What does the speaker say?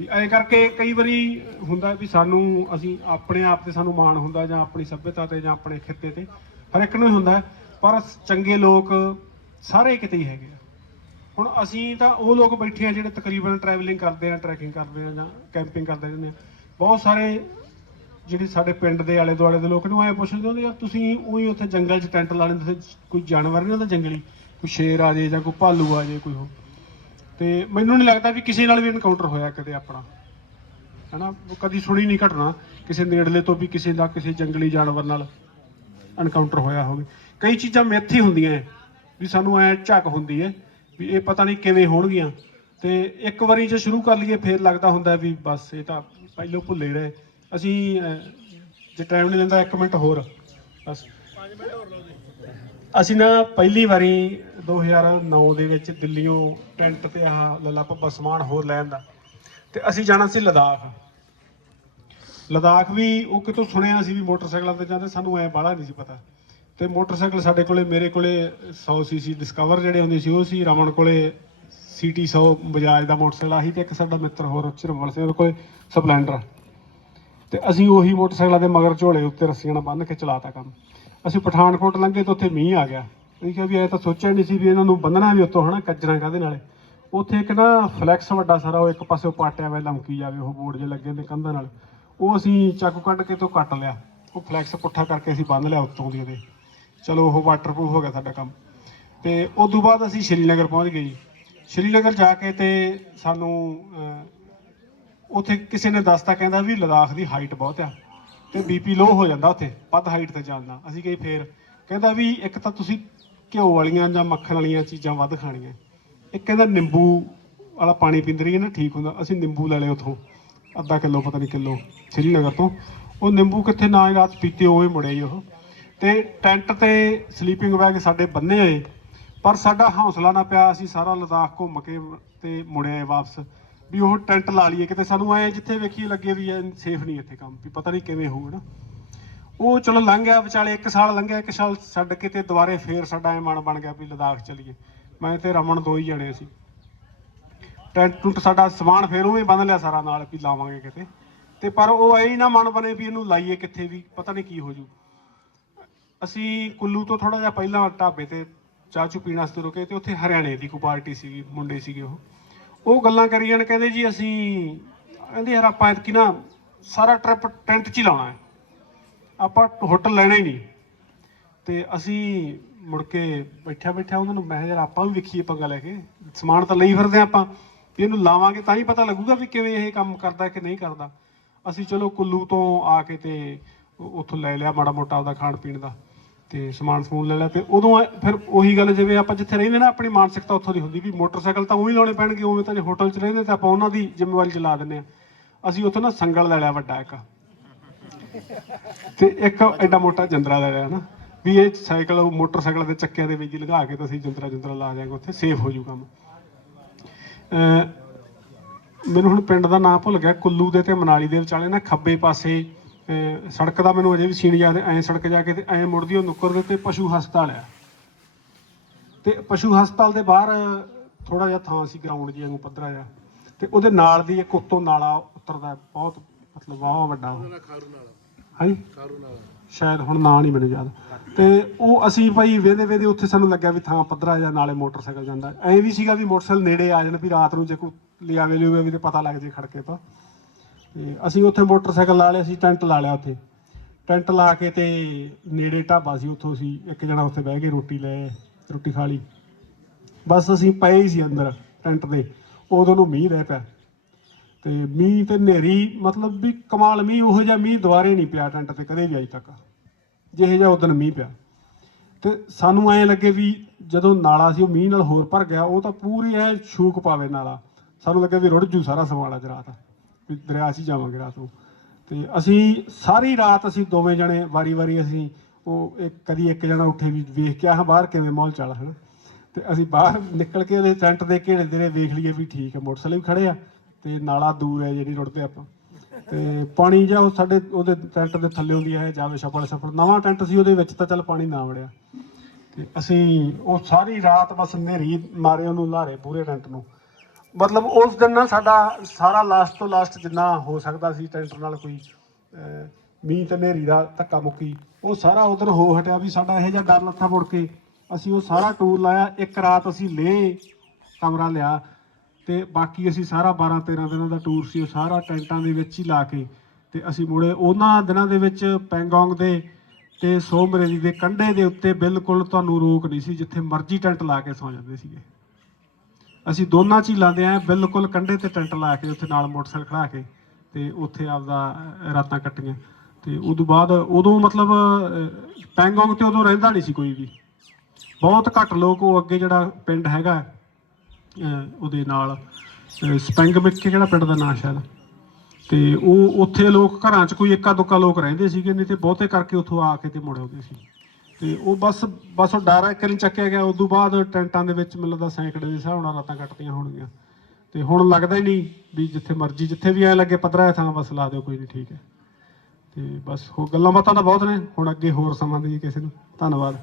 ਵੀ ਐ ਕਰਕੇ ਕਈ ਵਾਰੀ ਹੁੰਦਾ ਵੀ ਸਾਨੂੰ, ਅਸੀਂ ਆਪਣੇ ਆਪ ਤੇ ਸਾਨੂੰ ਮਾਣ ਹੁੰਦਾ ਜਾਂ ਆਪਣੀ ਸੱਭਿਅਤਾ ਤੇ ਜਾਂ ਆਪਣੇ ਖਿੱਤੇ ਤੇ, ਹਰ ਇੱਕ ਨੂੰ ਹੀ ਹੁੰਦਾ। ਪਰ ਚੰਗੇ ਲੋਕ ਸਾਰੇ ਕਿਤੇ ਹੀ ਹੈਗੇ ਆ। ਹੁਣ ਅਸੀਂ ਤਾਂ ਉਹ ਲੋਕ ਬੈਠੇ ਆ ਜਿਹੜੇ ਤਕਰੀਬਨ ਟਰੈਵਲਿੰਗ ਕਰਦੇ ਆ ਟਰੈਕਿੰਗ ਕਰਦੇ ਆ ਜਾਂ ਕੈਂਪਿੰਗ ਕਰਦੇ ਰਹਿੰਦੇ ਆ। ਬਹੁਤ ਸਾਰੇ ਜਿਹੜੇ ਸਾਡੇ ਪਿੰਡ ਦੇ ਆਲੇ ਦੁਆਲੇ ਦੇ ਲੋਕ ਨੂੰ ਐ ਪੁੱਛਦੇ ਹੁੰਦੇ ਯਾਰ ਤੁਸੀਂ ਉਹੀ ਉੱਥੇ ਜੰਗਲ 'ਚ ਟੈਂਟ ਲਾ ਲੈਂਦੇ ਕੋਈ ਜਾਨਵਰ ਨਹੀਂ ਹੁੰਦਾ ਜੰਗਲੀ? ਕੋਈ ਸ਼ੇਰ ਆ ਜੇ ਜਾਂ ਕੋਈ ਭਾਲੂ ਆ ਜੇ ਕੋਈ ਹੋ ਤੇ ਮੈਨੂੰ ਨਹੀਂ ਲੱਗਦਾ ਵੀ ਕਿਸੇ ਨਾਲ ਵੀ ਇਨਕਾਊਂਟਰ ਹੋਇਆ ਕਦੇ ਆਪਣਾ। ਹਨਾ? ਉਹ ਕਦੀ ਸੁਣੀ ਨਹੀਂ ਘਟਨਾ। ਕਿਸੇ ਨੇੜਲੇ ਤੋਂ ਵੀ ਕਿਸੇ ਦਾ ਕਿਸੇ ਜੰਗਲੀ ਜਾਨਵਰ ਨਾਲ ਇਨਕਾਊਂਟਰ ਹੋਇਆ ਹੋਵੇ। ਕਈ ਚੀਜ਼ਾਂ ਮਿੱਥ ਹੁੰਦੀਆਂ ਹੈ, ਵੀ ਸਾਨੂੰ ਐ ਝੱਕ ਹੁੰਦੀ ਹੈ ਵੀ ਇਹ ਪਤਾ ਨਹੀਂ ਕਿਵੇਂ ਹੋਣਗੀਆਂ। ਤੇ ਇੱਕ ਵਾਰੀ ਜੇ ਸ਼ੁਰੂ ਕਰ ਲਈਏ ਫੇਰ ਲੱਗਦਾ ਹੁੰਦਾ ਵੀ ਬਸ ਇਹ ਤਾਂ ਪਹਿਲੋਂ ਭੁੱਲੇ ਰਹੇ। ਅਸੀਂ ਜੇ ਟਾਈਮ ਨਹੀਂ ਲੈਂਦਾ 1 ਮਿੰਟ ਹੋਰ। ਬਸ। ਮਿੰਟ ਅਸੀਂ ਨਾ ਪਹਿਲੀ ਵਾਰੀ 2009 ਦੇ ਵਿੱਚ ਦਿੱਲੀੋਂ ਟੈਂਟ ਤੇ ਆਹ ਲੱਲਾ ਭੱਬਾ ਸਮਾਨ ਹੋਰ ਲੈਣ ਦਾ। ਤੇ ਅਸੀਂ ਜਾਣਾ ਸੀ ਲਦਾਖ। ਲਦਾਖ ਵੀ ਉਹ ਕਿਤੋਂ ਸੁਣਿਆ ਸੀ ਵੀ ਮੋਟਰਸਾਈਕਲਾਂ ਤੇ ਜਾਂਦੇ, ਸਾਨੂੰ ਐ ਬਾਹਲਾ ਨਹੀਂ ਸੀ ਪਤਾ। ਤੇ ਮੋਟਰਸਾਈਕਲ ਸਾਡੇ ਕੋਲੇ, ਮੇਰੇ ਕੋਲੇ 100 ਸੀਸੀ ਡਿਸਕਵਰ ਜਿਹੜੇ ਹੁੰਦੇ ਸੀ, ਉਹ ਸੀ ਰਮਨ ਕੋਲੇ ਸੀਟੀ 100 ਬਜਾਜ ਦਾ ਮੋਟਰਸਾਈਕਲ, ਆਹੀ ਤੇ ਇੱਕ ਸਾਡਾ ਮਿੱਤਰ ਹੋਰ ਚਿਰਮਲ ਸਿੰਘ ਉਹਦੇ ਕੋਲੇ ਸਪਲੈਂਡਰ। ਤੇ ਅਸੀਂ ਉਹੀ ਮੋਟਰਸਾਈਕਲਾਂ ਦੇ ਮਗਰ ਝੋਲੇ ਉੱਤੇ ਰੱਸੀਆਂ ਨਾਲ ਬੰਨ੍ਹ ਕੇ ਚਲਾਤਾ ਕੰਮ। ਅਸੀਂ ਪਠਾਨਕੋਟ ਲੰਘੇ ਤਾਂ ਉੱਥੇ ਮੀਂਹ ਆ ਗਿਆ। ਅਸੀਂ ਕਿਹਾ ਵੀ ਐ ਤਾਂ ਸੋਚਿਆ ਨਹੀਂ ਸੀ ਵੀ ਇਹਨਾਂ ਨੂੰ ਬੰਨਣਾ ਵੀ ਉੱਤੋਂ, ਹਨਾ ਕੱਜਣਾ ਕਾਦੇ ਨਾਲੇ। ਉੱਥੇ ਇੱਕ ਨਾ ਫਲੈਕਸ ਵੱਡਾ ਸਾਰਾ, ਉਹ ਇੱਕ ਪਾਸੇ ਪਾਟਿਆ ਹੋਇਆ ਲਮਕੀ ਜਾਵੇ, ਉਹ ਬੋਰਡ ਜੇ ਲੱਗੇ ਨੇ ਕੰਧਾਂ ਨਾਲ। ਉਹ ਅਸੀਂ ਚਾਕੂ ਕੱਢ ਕੇ ਤੋਂ ਕੱਟ ਲਿਆ। ਉਹ ਫਲੈਕਸ ਪੁੱਠਾ ਕਰਕੇ ਅਸੀਂ ਬੰਨ ਲਿਆ ਉੱਤੋਂ ਦੀ ਉਹਦੇ ਚਲੋ, ਉਹ ਵਾਟਰਪ੍ਰੂਫ ਹੋ ਗਿਆ ਸਾਡਾ ਕੰਮ। ਤੇ ਉਸ ਤੋਂ ਬਾਅਦ ਅਸੀਂ ਸ਼੍ਰੀਨਗਰ ਪਹੁੰਚ ਗਏ ਜੀ। ਸ਼੍ਰੀਨਗਰ ਜਾ ਕੇ ਤੇ ਸਾਨੂੰ ਉੱਥੇ ਕਿਸੇ ਨੇ ਦੱਸਤਾ ਕਹਿੰਦਾ ਵੀ ਲਦਾਖ ਦੀ ਹਾਈਟ ਬਹੁਤ ਆ। ਤੇ ਬੀਪੀ ਲੋ ਹੋ ਜਾਂਦਾ ਉੱਥੇ, ਵੱਧ ਹਾਈਟ ਤੇ ਜਾਂਦਾ ਅਸੀਂ ਕਹੀ ਫੇਰ। ਕਹਿੰਦਾ ਵੀ ਇੱਕ ਤਾਂ ਤੁਸੀਂ ਘਿਓ ਵਾਲੀਆਂ ਜਾਂ ਮੱਖਣ ਵਾਲੀਆਂ ਚੀਜ਼ਾਂ ਵੱਧ ਖਾਣੀਆਂ। ਇੱਕ ਕਹਿੰਦਾ ਨਿੰਬੂ ਵਾਲਾ ਪਾਣੀ ਪੀਂਦੇ ਰਹੀਏ ਨਾ, ਠੀਕ ਹੁੰਦਾ। ਅਸੀਂ ਨਿੰਬੂ ਲੈ ਲਏ ਉੱਥੋਂ, ਅੱਧਾ ਕਿਲੋ, ਪਤਾ ਨਹੀਂ ਕਿਲੋ ਸ੍ਰੀਨਗਰ ਤੋਂ। ਉਹ ਨਿੰਬੂ ਕਿੱਥੇ ਨਾ ਹੀ ਰਾਤ ਪੀਤੇ ਹੋਏ ਮੁੜਿਆ ਜੀ ਉਹ। ਤੇ ਟੈਂਟ ਤੇ ਸਲੀਪਿੰਗ ਬੈਗ ਸਾਡੇ ਬੰਨੇ ਹੋਏ, ਪਰ ਸਾਡਾ ਹੌਸਲਾ ਨਾ ਪਿਆ, ਅਸੀਂ ਸਾਰਾ ਲਦਾਖ ਘੁੰਮ ਕੇ ਤੇ ਮੁੜਿਆ ਆਏ ਵਾਪਸ। ਵੀ ਉਹ ਟੈਂਟ ਲਾ ਲਈਏ ਕਿਤੇ, ਸਾਨੂੰ ਐ ਜਿੱਥੇ ਵੇਖੀ ਲੱਗੇ ਵੀ ਸੇਫ ਨਹੀਂ ਇੱਥੇ ਕੰਮ, ਵੀ ਪਤਾ ਨਹੀਂ ਕਿਵੇਂ ਹੋਊਗਾ ਨਾ। ਉਹ ਚਲੋ ਲੰਘ ਗਿਆ ਵਿਚਾਲੇ, ਇੱਕ ਸਾਲ ਲੰਘਿਆ, ਇੱਕ ਸਾਲ ਛੱਡ ਕੇ ਤੇ ਦੁਬਾਰੇ ਫੇਰ ਸਾਡਾ ਇਹ ਮਨ ਬਣ ਗਿਆ ਵੀ ਲਦਾਖ ਚਲੀਏ। ਮੈਂ ਤੇ ਰਮਨ ਦੋ ਹੀ ਜਣੇ ਸੀ। ਟੈਂਟ ਟੁੱਟ ਸਾਡਾ ਸਮਾਨ ਫੇਰ ਉਵੇਂ ਬੰਨ ਲਿਆ ਸਾਰਾ ਨਾਲ ਵੀ ਲਾਵਾਂਗੇ ਕਿਤੇ। ਤੇ ਪਰ ਉਹ ਐ ਹੀ ਨਾ ਮਨ ਬਣੇ ਵੀ ਇਹਨੂੰ ਲਾਈਏ ਕਿੱਥੇ ਵੀ, ਪਤਾ ਨਹੀਂ ਕੀ ਹੋ ਜੂ। ਅਸੀਂ ਕੁੱਲੂ ਤੋਂ ਥੋੜਾ ਜਿਹਾ ਪਹਿਲਾਂ ਢਾਬੇ ਤੇ ਚਾਹ ਚੂ ਪੀਣ ਵਾਸਤੇ ਰੁਕੇ ਤੇ ਉੱਥੇ ਹਰਿਆਣੇ ਦੀ ਕੋਈ ਪਾਰਟੀ ਸੀਗੀ, ਮੁੰਡੇ ਸੀਗੇ ਉਹ। ਉਹ ਗੱਲਾਂ ਕਰੀ ਜਾਣ, ਕਹਿੰਦੇ ਜੀ ਅਸੀਂ, ਕਹਿੰਦੇ ਯਾਰ ਆਪਾਂ ਇਤਕੀ ਨਾ ਸਾਰਾ ਟ੍ਰਿਪ ਟੈਂਟ 'ਚ ਹੀ ਲਾਉਣਾ ਹੈ। ਆਪਾਂ ਹੋਟਲ ਲੈਣਾ ਹੀ ਨਹੀਂ। ਤੇ ਅਸੀਂ ਮੁੜ ਕੇ ਬੈਠਿਆ ਬੈਠਿਆ ਉਹਨਾਂ ਨੂੰ ਮੈਂ ਯਾਰ ਆਪਾਂ ਵੀ ਵੇਖੀਏ ਪੰਗਾ ਲੈ ਕੇ। ਸਮਾਨ ਤਾਂ ਲਈ ਫਿਰਦੇ ਹਾਂ ਆਪਾਂ। ਵੀ ਇਹਨੂੰ ਲਾਵਾਂਗੇ ਤਾਂ ਹੀ ਪਤਾ ਲੱਗੂਗਾ ਵੀ ਕਿਵੇਂ ਇਹ ਕੰਮ ਕਰਦਾ ਕਿ ਨਹੀਂ ਕਰਦਾ। ਅਸੀਂ ਚਲੋ ਕੁੱਲੂ ਤੋਂ ਆ ਕੇ ਤੇ ਉੱਥੋਂ ਲੈ ਲਿਆ ਮਾੜਾ ਮੋਟਾ ਉਹਦਾ ਖਾਣ ਪੀਣ ਦਾ। ਤੇ ਸਮਾਨ ਸਮੂਨ ਲੈ ਲਿਆ ਤੇ ਉਦੋਂ ਫਿਰ ਉਹੀ ਗੱਲ ਜਿਵੇਂ ਆਪਾਂ ਜਿੱਥੇ ਰਹਿੰਦੇ ਨਾ, ਆਪਣੀ ਮਾਨਸਿਕਤਾ ਉੱਥੋਂ ਦੀ ਹੁੰਦੀ ਵੀ ਮੋਟਰਸਾਈਕਲ ਤਾਂ ਉਹੀ ਲਾਉਣੇ ਪੈਣਗੇ, ਉਵੇਂ ਤਾਂ ਜੇ ਹੋਟਲ 'ਚ ਰਹਿੰਦੇ ਤਾਂ ਆਪਾਂ ਉਹਨਾਂ ਦੀ ਜ਼ਿੰਮੇਵਾਰੀ ਚਲਾ ਦਿੰਦੇ ਆ ਅਸੀਂ ਉੱਥੋਂ ਨਾ ਸੰਗਲ ਲੈ ਲਿਆ ਵੱਡਾ ਇੱਕ। ਤੇ ਇੱਕ ਐਡਾ ਮੋਟਾ ਜੰਦਰਾ ਲੈ ਲਿਆ ਨਾ, ਵੀ ਇਹ ਸਾਈਕਲ ਮੋਟਰਸਾਈਕਲ ਦੇ ਚੱਕਿਆਂ ਦੇ ਵਿੱਚ ਲਗਾ ਕੇ ਤਾਂ ਜੰਦਰਾ ਜੰਦਰਾ ਲਾ ਜਾਾਂਗੇ ਉੱਥੇ ਸੇਫ ਹੋ ਜੂ ਕੰਮ। ਮੈਨੂੰ ਹੁਣ ਪਿੰਡ ਦਾ ਨਾਮ ਭੁੱਲ ਗਿਆ, ਕੁੱਲੂ ਦੇ ਤੇ ਮਨਾਲੀ ਦੇ ਵਿਚਾਲੇ ਨਾ ਖੱਬੇ ਪਾਸੇ ਸੜਕ ਦਾ ਮੈਨੂੰ ਅਜੇ ਵੀ ਸੀਨ ਯਾਦ ਹੈ, ਐਂ ਸੜਕ ਜਾ ਕੇ ਤੇ ਐਂ ਮੁੜਦੀ ਉਹ ਨੁੱਕਰ ਦੇ ਤੇ ਪਸ਼ੂ ਹਸਪਤਾਲ ਆ। ਤੇ ਪਸ਼ੂ ਹਸਪਤਾਲ ਦੇ ਬਾਹਰ ਥੋੜਾ ਜਿਹਾ ਥਾਂ ਸੀ ਗਰਾਊਂਡ ਜਿਹਾ ਨੂੰ ਪੱਧਰਾ ਜਿਹਾ। ਤੇ ਉਹਦੇ ਨਾਲ ਦੀ ਇੱਕ ਉੱਤੋਂ ਨਾਲਾ ਉਤਰਦਾ, ਬਹੁਤ ਮਤਲਬ ਬਹੁਤ ਵੱਡਾ ਉਹ। ਹਾਂਜੀ ਸ਼ਾਇਦ ਹੁਣ ਨਾਂ ਨਹੀਂ ਮੈਨੂੰ ਯਾਦ। ਤੇ ਉਹ ਅਸੀਂ ਭਾਈ ਵੇਦੇ ਵੇਦੇ ਉੱਥੇ ਸਾਨੂੰ ਲੱਗਿਆ ਵੀ ਥਾਂ ਪੱਧਰਾ ਜਾਂ ਨਾਲੇ ਮੋਟਰਸਾਈਕਲ ਜਾਂਦਾ। ਐ ਵੀ ਸੀਗਾ ਵੀ ਮੋਟਰਸਾਈਕਲ ਨੇੜੇ ਆ ਜਾਣ, ਵੀ ਰਾਤ ਨੂੰ ਜੇ ਕੋਈ ਲਿਆਵੇ ਲਿਆਵੇ ਵੀ ਤੇ ਪਤਾ ਲੱਗ ਜੇ ਖੜਕੇ ਤਾਂ। ਤੇ ਅਸੀਂ ਉੱਥੇ ਮੋਟਰਸਾਈਕਲ ਲਾ ਲਿਆ, ਅਸੀਂ ਟੈਂਟ ਲਾ ਲਿਆ ਉੱਥੇ। ਟੈਂਟ ਲਾ ਕੇ ਤੇ ਨੇੜੇ ਢਾਬਾ ਸੀ, ਉੱਥੋਂ ਅਸੀਂ ਇੱਕ ਜਣਾ ਉੱਥੇ ਬਹਿ ਕੇ ਰੋਟੀ ਲੈ, ਰੋਟੀ ਖਾ ਲਈ। ਬਸ ਅਸੀਂ ਪਏ ਹੀ ਸੀ ਅੰਦਰ ਟੈਂਟ ਦੇ। ਉਦੋਂ ਨੂੰ ਮੀਂਹ ਰਹਿ ਪਿਆ। ਤੇ ਮੀਂਹ ਤੇ ਹਨੇਰੀ, ਮਤਲਬ ਵੀ ਕਮਾਲ ਮੀਂਹ, ਉਹੋ ਜਿਹਾ ਮੀਂਹ ਦੁਬਾਰੇ ਨਹੀਂ ਪਿਆ ਟੈਂਟ ਤੇ ਕਦੇ ਵੀ ਅਜੇ ਤੱਕ। ਜਿਹੇ ਜਿਹਾ ਉਦੋਂ ਮੀਂਹ ਪਿਆ। ਤੇ ਸਾਨੂੰ ਐਂ ਲੱਗੇ ਵੀ ਜਦੋਂ ਨਾਲਾ ਸੀ, ਉਹ ਮੀਂਹ ਨਾਲ ਹੋਰ ਭਰ ਗਿਆ, ਉਹ ਤਾਂ ਪੂਰੀ ਐ ਛੂਕ ਪਾਵੇ ਨਾਲਾ। ਸਾਨੂੰ ਲੱਗਾ ਵੀ ਰੁੜ ਜੂ ਸਾਰਾ ਸਮਾਨ ਅੱਜ ਰਾਤ। ਵੀ ਦਰਿਆ 'ਚ ਹੀ ਜਾਵਾਂਗੇ ਰਾਤ ਨੂੰ। ਤੇ ਅਸੀਂ ਸਾਰੀ ਰਾਤ ਅਸੀਂ ਦੋਵੇਂ ਜਣੇ ਵਾਰੀ-ਵਾਰੀ ਅਸੀਂ ਉਹ ਇੱਕ ਕਦੀ ਇੱਕ ਜਣਾ ਉੱਠੇ ਵੀ ਵੇਖ ਕੇ, ਆਹ ਬਾਹਰ ਕਿਵੇਂ ਮਾਹੌਲ ਚੱਲ ਹਨਾ। ਤੇ ਅਸੀਂ ਬਾਹਰ ਨਿਕਲ ਕੇ ਉਹਦੇ ਟੈਂਟ ਦੇ ਘੇੜੇ ਦੇ ਵੇਖ ਲਈਏ ਵੀ ਠੀਕ ਹੈ ਮੋਟਰਸਾਈਕਲ ਵੀ ਖੜੇ ਆ। ਤੇ ਨਾਲਾ ਦੂਰ ਹੈ ਜਿਹੜੀ ਰੁੜਦੇ ਆਪਾਂ। ਤੇ ਪਾਣੀ ਜਾਂ ਉਹ ਸਾਡੇ ਉਹਦੇ ਟੈਂਟ ਦੇ ਥੱਲੇ ਹੁੰਦੀ ਹੈ ਜਾਵੇ ਛਪੜ ਛਪੜ। ਨਵਾਂ ਟੈਂਟ ਸੀ ਉਹਦੇ ਵਿੱਚ ਤਾਂ ਚੱਲ ਪਾਣੀ ਨਾ ਵੜਿਆ। ਤੇ ਅਸੀਂ ਉਹ ਸਾਰੀ ਰਾਤ ਬਸ ਹਨੇਰੀ ਮਾਰੇ ਉਹਨੂੰ, ਲਾਰੇ ਪੂਰੇ ਟੈਂਟ ਨੂੰ। ਮਤਲਬ ਉਸ ਦਿਨ ਨਾ ਸਾਡਾ ਸਾਰਾ ਲਾਸਟ ਤੋਂ ਲਾਸਟ ਜਿੰਨਾ ਹੋ ਸਕਦਾ ਸੀ ਟੈਂਟ ਨਾਲ ਕੋਈ ਮੀਂਹ ਤੇ ਹਨੇਰੀ ਦਾ ਧੱਕਾ ਮੁੱਕੀ, ਉਹ ਸਾਰਾ ਉਧਰ ਹੋ ਹਟਿਆ ਵੀ ਸਾਡਾ ਇਹੋ ਜਿਹਾ ਡਰ ਲੱਥਾ ਮੁੜ ਕੇ। ਅਸੀਂ ਉਹ ਸਾਰਾ ਟੂਰ ਲਾਇਆ, ਇੱਕ ਰਾਤ ਅਸੀਂ ਲੇ ਕਮਰਾ ਲਿਆ। ਤੇ ਬਾਕੀ ਅਸੀਂ ਸਾਰਾ 12 13 ਦਿਨਾਂ ਦਾ ਟੂਰ ਸੀ, ਉਹ ਸਾਰਾ ਟੈਂਟਾਂ ਦੇ ਵਿੱਚ ਹੀ ਲਾ ਕੇ ਤੇ ਅਸੀਂ ਮੁੜੇ ਉਹਨਾਂ ਦਿਨਾਂ ਦੇ ਵਿੱਚ ਪੈਂਗੋਂਗ ਦੇ ਤੇ ਸੋਮਰੇਲੀ ਦੇ ਕੰਢੇ ਦੇ ਉੱਤੇ ਬਿਲਕੁਲ ਤੁਹਾਨੂੰ ਰੋਕ ਨਹੀਂ ਸੀ, ਜਿੱਥੇ ਮਰਜ਼ੀ ਟੈਂਟ ਲਾ ਕੇ ਸੌ ਜਾਂਦੇ ਸੀਗੇ। ਅਸੀਂ ਦੋਨਾਂ 'ਚ ਹੀ ਲਾਉਂਦੇ ਆਂ ਬਿਲਕੁਲ ਕੰਢੇ ਤੇ ਟੈਂਟ ਲਾ ਕੇ ਉੱਥੇ ਨਾਲ ਮੋਟਰਸਾਈਕਲ ਖੜਾ ਕੇ ਤੇ ਉੱਥੇ ਆਪਦਾ ਰਾਤਾਂ ਕੱਟੀਆਂ। ਤੇ ਉਦੋਂ ਬਾਅਦ ਉਦੋਂ ਮਤਲਬ ਪੈਂਗੋਂਗ ਤੇ ਉਦੋਂ ਰਹਿੰਦਾ ਨਹੀਂ ਸੀ ਕੋਈ ਵੀ। ਬਹੁਤ ਘੱਟ ਲੋਕ ਉਹ ਅੱਗੇ ਜਿਹੜਾ ਪਿੰਡ ਹੈਗਾ ਉਹਦੇ ਨਾਲ ਸਪੈਂਗ ਮਿੱਕੇ ਕਿਹੜਾ ਪਿੰਡ ਦਾ ਨਾਂ ਸ਼ਾਇਦ? ਤੇ ਉਹ ਉੱਥੇ ਲੋਕ ਘਰਾਂ 'ਚ ਕੋਈ ਇੱਕਾ ਦੁੱਕਾ ਲੋਕ ਰਹਿੰਦੇ ਸੀਗੇ, ਨਹੀਂ ਤੇ ਬਹੁਤੇ ਕਰਕੇ ਉੱਥੋਂ ਆ ਕੇ ਤੇ ਮੁੜ ਆਉਂਦੇ ਸੀ। ਤੇ ਉਹ ਬਸ ਬਸ ਉਹ ਡਰ ਇੱਕ ਨਹੀਂ ਚੱਕਿਆ ਗਿਆ, ਉਦੋਂ ਬਾਅਦ ਟੈਂਟਾਂ ਦੇ ਵਿੱਚ ਮੈਨੂੰ ਲੱਗਦਾ ਸੈਂਕੜੇ ਦੇ ਹਿਸਾਬ ਨਾਲ ਰਾਤਾਂ ਕੱਟਦੀਆਂ ਹੋਣਗੀਆਂ। ਤੇ ਹੁਣ ਲੱਗਦਾ ਹੀ ਨਹੀਂ ਵੀ ਜਿੱਥੇ ਮਰਜ਼ੀ, ਜਿੱਥੇ ਵੀ ਐ ਲੱਗੇ ਪੱਧਰਾ ਹੈ ਥਾਂ, ਬਸ ਲਾ ਦਿਓ, ਕੋਈ ਨਹੀਂ ਠੀਕ ਹੈ ਤੇ ਬਸ ਹੋ ਗੱਲਾਂ ਬਾਤਾਂ ਤਾਂ ਬਹੁਤ ਨੇ, ਹੁਣ ਅੱਗੇ ਹੋਰ ਸਮਾਂ ਦੀ ਕਿਸੇ ਨੂੰ। ਧੰਨਵਾਦ।